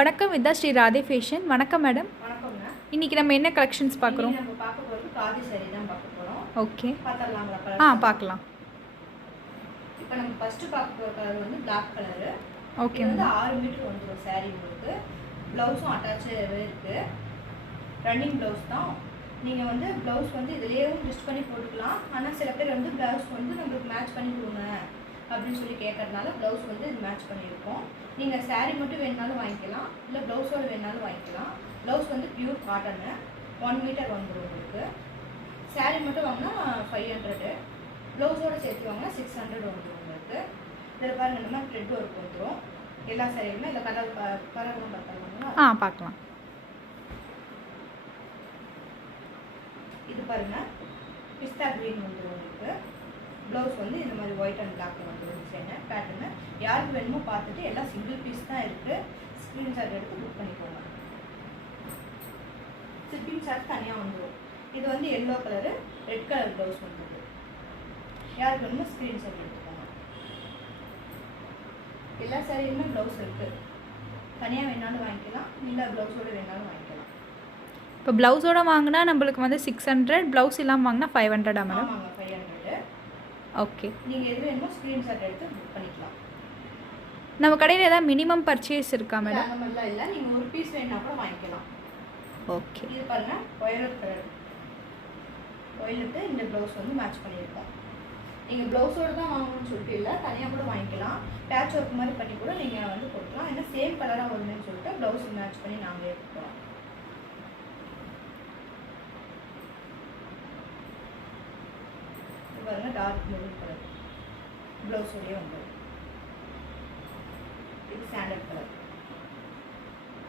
வணக்கம் வித்யா ஸ்ரீ ராதே ஃபேஷன். வணக்கம் மேடம். வணக்கம்ங்க இன்னைக்கு நம்ம என்ன கலெக்ஷன்ஸ் பார்க்குறோம்? நம்ம பார்க்க போகிறது காதி saree தான் பார்க்க போகிறோம் ஓகே. பார்த்துடலாங்களா ஆ பார்க்கலாம். இப்போ நம்ம ஃபஸ்ட்டு பார்க்க போகிற கலர் வந்து பிளாக் கலரு ஓகே வந்து ஆறு மீட்டர் வந்துடும் saree உங்களுக்கு. ப்ளவுஸும் அட்டாச்சு இருக்குது ரன்னிங் ப்ளவுஸ் தான். நீங்கள் வந்து ப்ளவுஸ் வந்து இதுலேயும் ஸ்டிச் பண்ணி போட்டுக்கலாம். ஆனால் சில பேர் வந்து ப்ளவுஸ் வந்து நம்மளுக்கு மேட்ச் பண்ணி கொடுங்க. அப்படின்னு சொல்லி கேட்கறதுனால ப்ளவுஸ் வந்து இது மேட்ச் பண்ணியிருக்கோம். நீங்கள் saree மட்டும் வேணுனாலும் வாங்கிக்கலாம். இல்லை ப்ளவுஸோடு வேணுனாலும் வாங்கிக்கலாம். ப்ளவுஸ் வந்து பியூர் காட்டனு ஒன் மீட்டர் வந்துடும் உங்களுக்கு. saree மட்டும் வாங்கினா ஃபைவ் ஹண்ட்ரடு ப்ளவுஸோடு சேர்த்து வாங்கினா சிக்ஸ் ஹண்ட்ரட் வந்துடும் உங்களுக்கு. இதில் பாருங்க இந்த மாதிரி த்ரெட் ஒர்க் வந்துடும் எல்லா சாரியுமே இந்த கலர் கலரும் பார்த்தாங்களா ஆ பார்க்கலாம். இது பாருங்க பிஸ்தா க்ரீன் வந்துடும் உங்களுக்கு. ப்ளவுஸ் வந்து இந்த மாதிரி ஒயிட் அண்ட் பிளாக் வந்துடும் டிசைனு பேட்டர்னு யாருக்கு வேணுமோ பார்த்துட்டு எல்லாம் சிங்கிள் பீஸ் தான் இருக்குது ஸ்க்ரீன்ஷாட் எடுத்து புக் பண்ணிக்கோங்க. ஷிப்பிங் சார்ஜ் தனியாக வந்துடும் இது வந்து yellow colour red colour blouse வந்துடுது யாருக்கு வேணுமோ ஸ்க்ரீன்ஷாட் எடுத்துக்கோங்க. எல்லா சாரியுமே ப்ளவுஸ் இருக்குது தனியாக வேணாலும் வாங்கிக்கலாம். இல்லை ப்ளவுஸோடு வேணாலும் வாங்கிக்கலாம். இப்போ ப்ளவுஸோட வாங்கினா நம்மளுக்கு வந்து சிக்ஸ் ஹண்ட்ரட் ப்ளவுஸ் இல்லாமல் வாங்கினா ஃபைவ் ஹண்ட்ரடா மேடம் ஓகே நீங்கள் எது வேணுமோ ஸ்க்ரீன்ஷாட் எடுத்து புக் பண்ணிக்கலாம். நம்ம கடையில் ஏதாவது மினிமம் பர்ச்சேஸ் இருக்கா மேடம் அந்த மாதிரிலாம் இல்லை. நீங்கள் ஒரு பீஸ் வேணும்னா கூட வாங்கிக்கலாம். ஓகே இது பாருங்க ஒயலட் கலர் ஒயலட்டு இந்த ப்ளவுஸ் வந்து மேட்ச் பண்ணியிருக்கோம். நீங்கள் ப்ளவுஸோடு தான் வாங்கணும்னு சொல்லிட்டு இல்லை தனியாக கூட வாங்கிக்கலாம். பேட்ச் ஒர்க் மாதிரி பண்ணி கூட நீங்கள் வந்து கொடுக்கலாம். ஏன்னா சேம் கலராக வருதுன்னு சொல்லிட்டு ப்ளவுஸ் மேட்ச் பண்ணி நாங்களே எடுத்துக்கலாம் இது பாருங்க டார்க் மெரூன் கலர் ப்ளவுஸோடய வந்துடும் இது சாண்டல் கலர்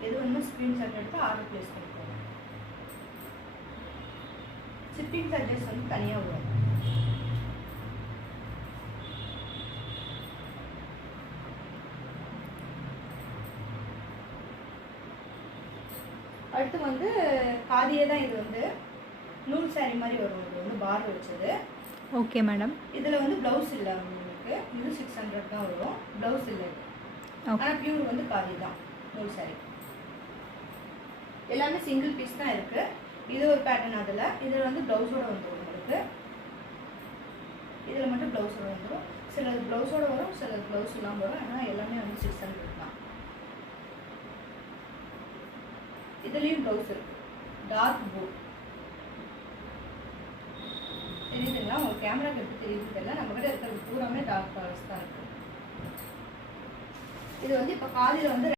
எது வேணுமோ ஸ்க்ரீன்ஷாட் எடுத்து ஆர்டர் ப்ளேஸ் பண்ணிக்கோங்க. ஷிப்பிங் சார்ஜஸ் வந்து தனியாக வரும். அடுத்து வந்து காதியே தான் இது வந்து. நூல் சாரி மாதிரி வரும். இது வந்து பார்டர் வச்சது. ஓகே மேடம் இதில் வந்து ப்ளவுஸ் இல்லை உங்களுக்கு. இது சிக்ஸ் ஹண்ட்ரட் தான் வரும். ப்ளவுஸ் இல்லை ஆனால் பியூர் வந்து காதி தான். நூல் saree. எல்லாமே சிங்கிள் பீஸ் தான் இருக்கு. இது ஒரு பேட்டர்ன் அதில். இதில் வந்து ப்ளவுஸோட வந்துடும் உங்களுக்கு. இதில் மட்டும் ப்ளவுஸோட வந்துடும் சில ப்ளவுஸோட வரும் சில ப்ளவுஸ் இல்லாமல் வரும். ஆனால் எல்லாமே வந்து சிக்ஸ் ஹண்ட்ரட் தான். இதுலேயும் ப்ளவுஸ் இருக்கு. டார்க் ப்ளூ கேமராக்கு எப்படி தெரியுது தெரியல. நம்ம கிட்ட இருக்கிறது பூராமே டார்க் கலர்ஸ் தான் இருக்கு. இது வந்து இப்போ காலையில் வந்து